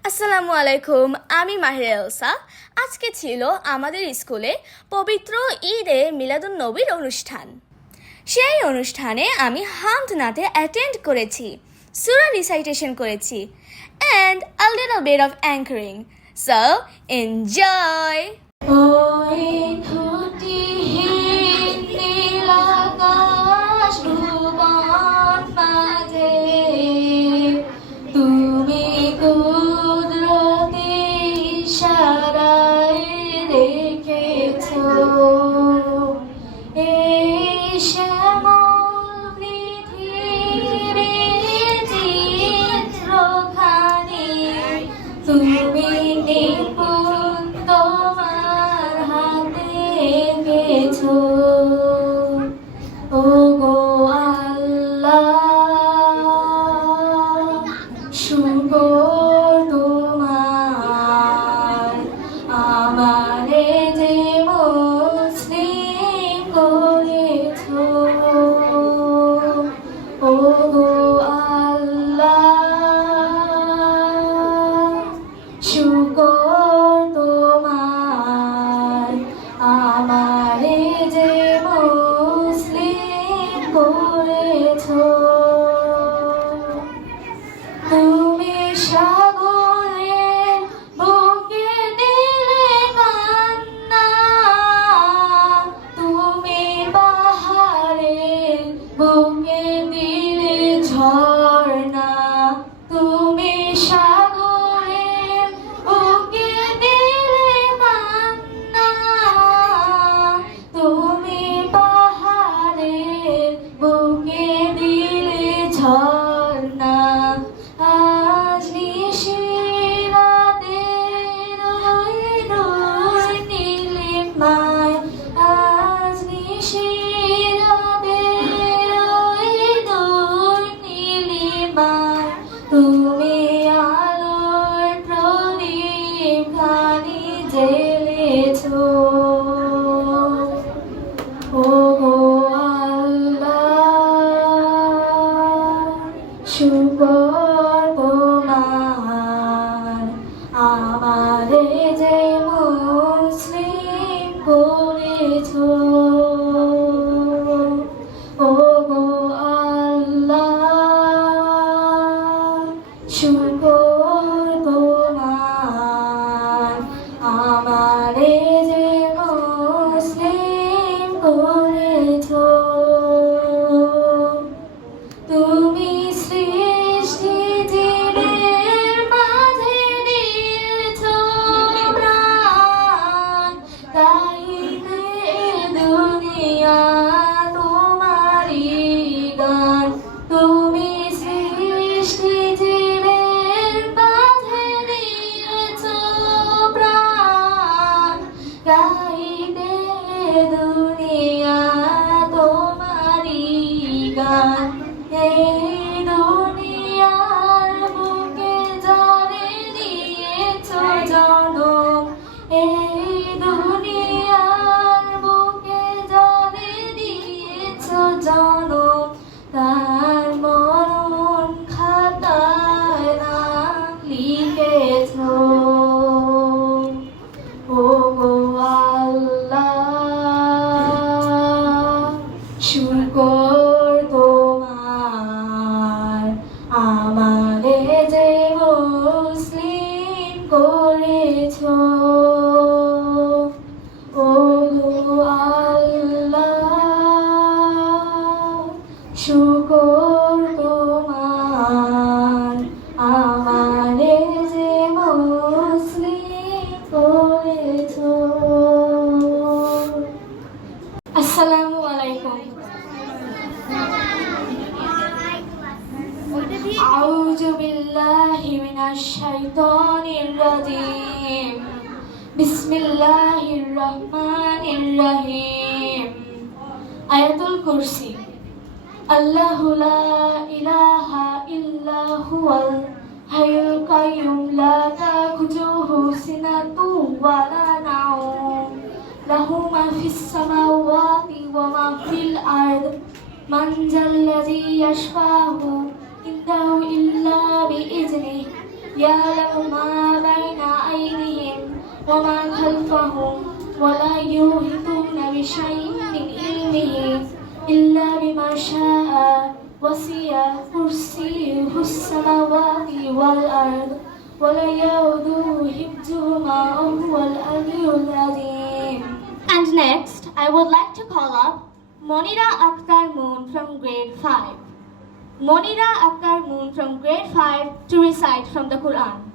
আসসালামু আলাইকুম, আমি মাহিরা এলসা। আজকে ছিল আমাদের স্কুলে পবিত্র ঈদে মিলাদুন নবীর অনুষ্ঠান। সেই অনুষ্ঠানে আমি হামদ নাতে অ্যাটেন্ড করেছি, সূরা রিসাইটেশন করেছি and a little bit of anchoring. So enjoy. ওই খুঁটিহীন নীল আকাশ ভুবন মাঝে তুমি কুদরতি ইশারায় রেখেছো এই শ্যামল পৃথিবীর চিত্রখানি তুমি নিপুণ তোমার হাতে এঁকেছো। ওগো আল্লাহ, শুকর তোমার, আমারে যে মুসলিম করেছো। ওগো আল্লাহ, শুকর তোমার, আমারে যে মুসলিম করেছো। তুমি সাগরের বুকে দিলে কান্না, তুমি পাহাড়ের বুকে দিলে ঝর্ণা, তুমি সাগরের বুকে দিলে কান্না, তুমি পাহাড়ের বুকে দিলে ঝর্ণা। আজ নিশিরাতে রই রই নীলিমায়, আজ নিশিরাতে রই রই নীলিমায়, তুমি আলোর প্রদীপ খানি জ্বেলেছো। ওগো আল্লাহ, শুকর তোমার, আমারে যে মুসলিম করেছো। ওগো আল্লাহ, শুকর তোমার, আমারে যে মুসলিম করেছো। তুমি সৃষ্টি জীবের মাঝে দিয়েছো প্রাণ, তাই দুনিয়া তোমারই গান। তুমি সৃষ্টি জীবের মাঝে দিয়েছো প্রাণ, গাইতে দুনিয়া তোমারই গান। এই দুনিয়ার বুকে যারে দিয়েছো জনম, এই দুনিয়ার বুকে যারে দিয়েছো জনম, তার মরণ খাতায় নাম লিখেছো। ওগো আল্লাহ, শুকর তোমার, আমারে যে মুসলিম করেছো। ওগো আল্লাহ, শুকর তোমার, আমারে যে মুসলিম করেছো। আসসালামু আলাইকুম। আউযু বিল্লাহি মিনাশ শাইতানির রাজিম। বিসমিল্লাহির রহমানির রহিম। আয়াতুল কুরসি। আল্লাহু লা ইলাহা ইল্লা হুয়াল হাইয়ুল কাইয়ুম লা তাখুযুহু সিনাতুন ওয়া লা নাওম, লাহু মা ফিস সামাওয়াতি ওয়া মা ফিল আরদ, মান জাল্লাযী ইয়াশফাহু ইনদাহু ইল্লা বিইজনিহি, يعلم ما بين أيديهم وما خلفهم ولا يحيطون بشيء من علمه إلا بما شاء وسع كرسيه السماوات والأرض ولا يؤوده حفظهما وهو العلي العظيم. And next, I would like to call up Monira Akhtar Moon from grade 5. Monira Akhtar Moon from grade 5 to recite from the Quran.